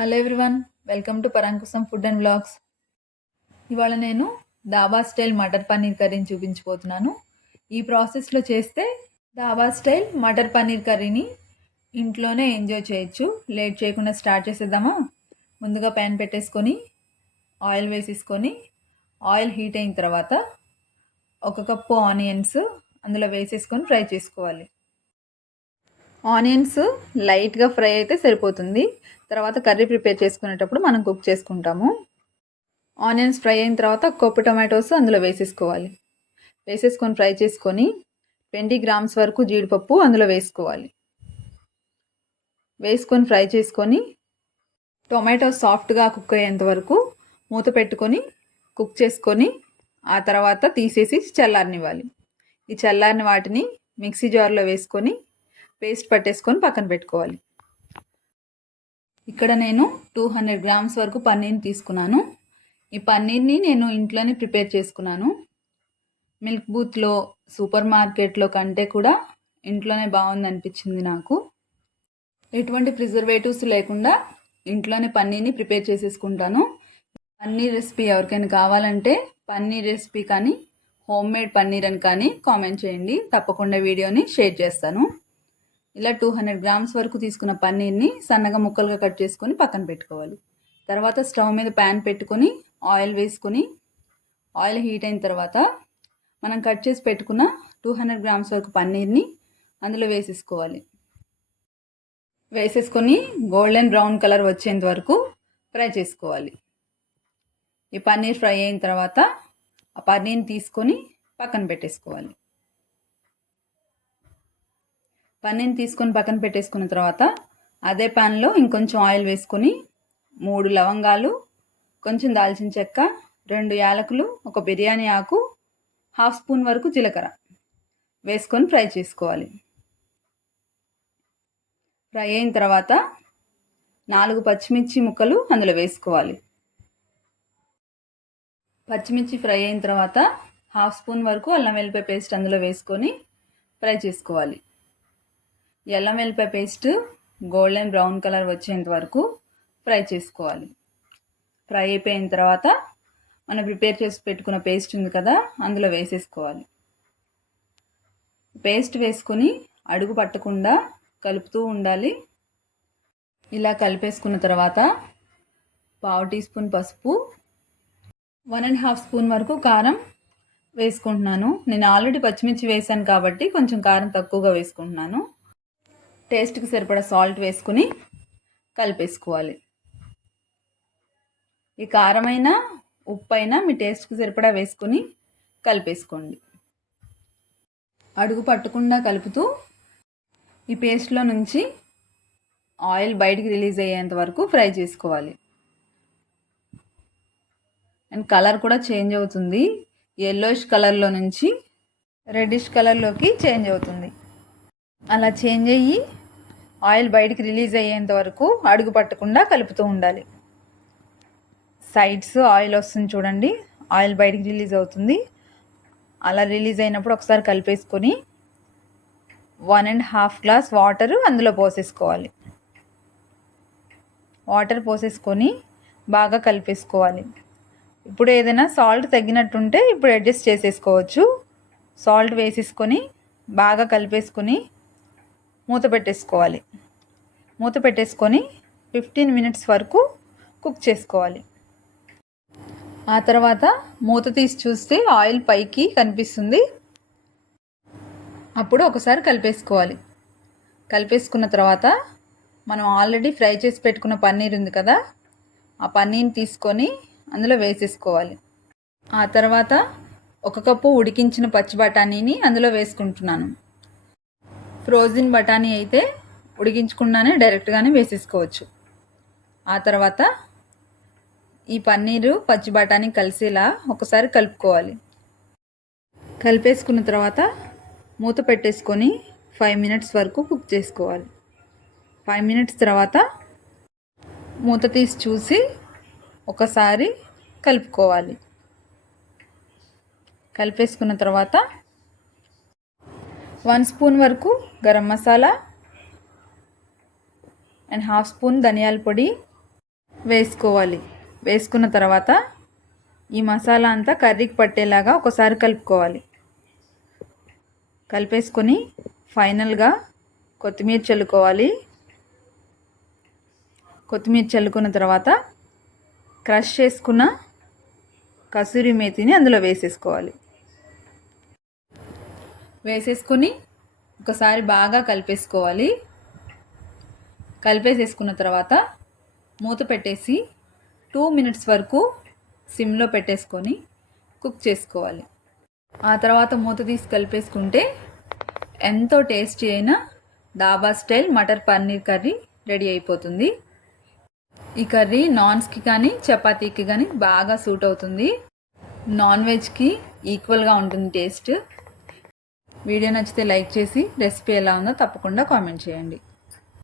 Hello everyone, welcome to Parankusam food and vlogs. ఇవాళ నేను డాబా స్టైల్ మటర్ పన్నీర్ కర్రీని చూపించబోతున్నాను. ఈ ప్రాసెస్లో చేస్తే డాబా స్టైల్ మటర్ పన్నీర్ కర్రీని ఇంట్లోనే ఎంజాయ్ చేయొచ్చు. లేట్ చేయకుండా స్టార్ట్ చేసేద్దామా? ముందుగా ప్యాన్ పెట్టేసుకొని ఆయిల్ వేసేసుకొని ఆయిల్ హీట్ అయిన తర్వాత 1 కప్పు ఆనియన్స్ అందులో వేసేసుకొని ఫ్రై చేసుకోవాలి. ఆనియన్స్ లైట్గా ఫ్రై అయితే సరిపోతుంది. తర్వాత కర్రీ ప్రిపేర్ చేసుకునేటప్పుడు మనం కుక్ చేసుకుంటాము. ఆనియన్స్ ఫ్రై అయిన తర్వాత కప్పు టొమాటోస్ అందులో వేసేసుకోవాలి. వేసేసుకొని ఫ్రై చేసుకొని 20 గ్రామ్స్ వరకు జీడిపప్పు అందులో వేసుకోవాలి. వేసుకొని ఫ్రై చేసుకొని టొమాటోస్ సాఫ్ట్గా కుక్ అయ్యేంత వరకు మూత పెట్టుకొని కుక్ చేసుకొని ఆ తర్వాత తీసేసి చల్లారనివ్వాలి. ఈ చల్లారిన వాటిని మిక్సీ జార్లో వేసుకొని పేస్ట్ పట్టేసుకొని పక్కన పెట్టుకోవాలి. ఇక్కడ నేను 200 గ్రామ్స్ వరకు పన్నీర్ని తీసుకున్నాను. ఈ పన్నీర్ని నేను ఇంట్లోనే ప్రిపేర్ చేసుకున్నాను. మిల్క్ బూత్లో, సూపర్ మార్కెట్లో కంటే కూడా ఇంట్లోనే బాగుంది అనిపించింది నాకు. ఎటువంటి ప్రిజర్వేటివ్స్ లేకుండా ఇంట్లోనే పన్నీర్ని ప్రిపేర్ చేసేసుకుంటాను. పన్నీర్ రెసిపీ ఎవరికైనా కావాలంటే పన్నీర్ రెసిపీ కానీ హోమ్ మేడ్ పన్నీర్ అని కానీ కామెంట్ చేయండి. తప్పకుండా వీడియోని షేర్ చేస్తాను. ఇలా 200 గ్రామ్స్ వరకు తీసుకున్న పన్నీర్ని సన్నగా ముక్కలుగా కట్ చేసుకొని పక్కన పెట్టుకోవాలి. తర్వాత స్టవ్ మీద ప్యాన్ పెట్టుకొని ఆయిల్ వేసుకొని ఆయిల్ హీట్ అయిన తర్వాత మనం కట్ చేసి పెట్టుకున్న 200 గ్రామ్స్ వరకు పన్నీర్ని అందులో వేసేసుకోవాలి. వేసేసుకొని గోల్డెన్ బ్రౌన్ కలర్ వచ్చేంత వరకు ఫ్రై చేసుకోవాలి. ఈ పన్నీర్ ఫ్రై అయిన తర్వాత ఆ పన్నీర్ని తీసుకొని పక్కన పెట్టేసుకోవాలి. పన్నీర్ని తీసుకొని పక్కన పెట్టేసుకున్న తర్వాత అదే ప్యాన్లో ఇంకొంచెం ఆయిల్ వేసుకొని 3 లవంగాలు, కొంచెం దాల్చిన చెక్క, 2 యాలకులు, 1 బిర్యానీ ఆకు, 1/2 స్పూన్ వరకు జీలకర్ర వేసుకొని ఫ్రై చేసుకోవాలి. ఫ్రై అయిన తర్వాత 4 పచ్చిమిర్చి ముక్కలు అందులో వేసుకోవాలి. పచ్చిమిర్చి ఫ్రై అయిన తర్వాత 1/2 స్పూన్ వరకు అల్లం వెల్లిపాయ పేస్ట్ అందులో వేసుకొని ఫ్రై చేసుకోవాలి. అల్లం వెల్లిపాయ పేస్ట్ గోల్డెన్ బ్రౌన్ కలర్ వచ్చేంత వరకు ఫ్రై చేసుకోవాలి. ఫ్రై అయిపోయిన తర్వాత మనం ప్రిపేర్ చేసి పెట్టుకున్న పేస్ట్ ఉంది కదా, అందులో వేసేసుకోవాలి. పేస్ట్ వేసుకొని అడుగు పట్టకుండా కలుపుతూ ఉండాలి. ఇలా కలిపేసుకున్న తర్వాత 1/2 టీ స్పూన్ పసుపు, 1.5 స్పూన్ వరకు కారం వేసుకుంటున్నాను. నేను ఆల్రెడీ పచ్చిమిర్చి వేసాను కాబట్టి కొంచెం కారం తక్కువగా వేసుకుంటున్నాను. టేస్ట్కి సరిపడా సాల్ట్ వేసుకుని కలిపేసుకోవాలి. ఈ కారమైనా ఉప్పు అయినా మీ టేస్ట్కి సరిపడా వేసుకొని కలిపేసుకోండి. అడుగు పట్టకుండా కలుపుతూ ఈ పేస్ట్లో నుంచి ఆయిల్ బయటికి రిలీజ్ అయ్యేంత వరకు ఫ్రై చేసుకోవాలి. అండ్ కలర్ కూడా చేంజ్ అవుతుంది. yellowish కలర్లో నుంచి రెడ్డిష్ కలర్లోకి చేంజ్ అవుతుంది. అలా చేంజ్ అయ్యి ఆయిల్ బయటికి రిలీజ్ అయ్యేంత వరకు అడుగు పట్టకుండా కలుపుతూ ఉండాలి. సైడ్స్ ఆయిల్ వస్తుంది చూడండి, ఆయిల్ బయటికి రిలీజ్ అవుతుంది. అలా రిలీజ్ అయినప్పుడు ఒకసారి కలిపేసుకొని 1.5 గ్లాస్ వాటర్ అందులో పోసేసుకోవాలి. వాటర్ పోసేసుకొని బాగా కలిపేసుకోవాలి. ఇప్పుడు ఏదైనా సాల్ట్ తగ్గినట్టుంటే ఇప్పుడు అడ్జస్ట్ చేసేసుకోవచ్చు. సాల్ట్ వేసేసుకొని బాగా కలిపేసుకొని మూత పెట్టేసుకోవాలి. మూత పెట్టేసుకొని 15 మినిట్స్ వరకు కుక్ చేసుకోవాలి. ఆ తర్వాత మూత తీసి చూస్తే ఆయిల్ పైకి కనిపిస్తుంది. అప్పుడు ఒకసారి కలిపేసుకోవాలి. కలిపేసుకున్న తర్వాత మనం ఆల్రెడీ ఫ్రై చేసి పెట్టుకున్న పన్నీర్ ఉంది కదా, ఆ పన్నీర్ని తీసుకొని అందులో వేసేసుకోవాలి. ఆ తర్వాత 1 కప్పు ఉడికించిన పచ్చి బఠానీని అందులో వేసుకుంటున్నాను. ఫ్రోజన్ బఠానీ అయితే ఉడికించకుండానే డైరెక్ట్గానే వేసేసుకోవచ్చు. ఆ తర్వాత ఈ పన్నీరు పచ్చి బఠానీ కలిసేలా ఒకసారి కలుపుకోవాలి. కలిపేసుకున్న తర్వాత మూత పెట్టేసుకొని 5 మినిట్స్ వరకు కుక్ చేసుకోవాలి. 5 మినిట్స్ తర్వాత మూత తీసి చూసి ఒకసారి కలుపుకోవాలి. కలిపేసుకున్న తర్వాత 1 స్పూన్ వరకు గరం మసాలా అండ్ 1/2 స్పూన్ ధనియాల పొడి, వేసుకోవాలి. వేసుకున్న తర్వాత ఈ మసాలా అంతా కర్రీకి పట్టేలాగా ఒకసారి కలుపుకోవాలి. కలిపేసుకొని ఫైనల్గా కొత్తిమీర చల్లుకోవాలి. కొత్తిమీర చల్లుకున్న తర్వాత క్రష్ చేసుకున్న కసూరి మేతిని అందులో వేసేసుకోవాలి. వేసేసుకొని ఒకసారి బాగా కలిపేసుకోవాలి. కలిపేసేసుకున్న తర్వాత మూత పెట్టేసి 2 మినిట్స్ వరకు సిమ్లో పెట్టేసుకొని కుక్ చేసుకోవాలి. ఆ తర్వాత మూత తీసి కలిపేసుకుంటే ఎంతో టేస్టీ అయిన డాబా style matar paneer curry ready అయిపోతుంది. ఈ కర్రీ నాన్స్కి కానీ చపాతీకి కానీ బాగా సూట్ అవుతుంది. నాన్ వెజ్కి ఈక్వల్గా ఉంటుంది టేస్ట్. వీడియో నచ్చితే లైక్ చేసి రెసిపీ ఎలా ఉందో తప్పకుండా కామెంట్ చేయండి.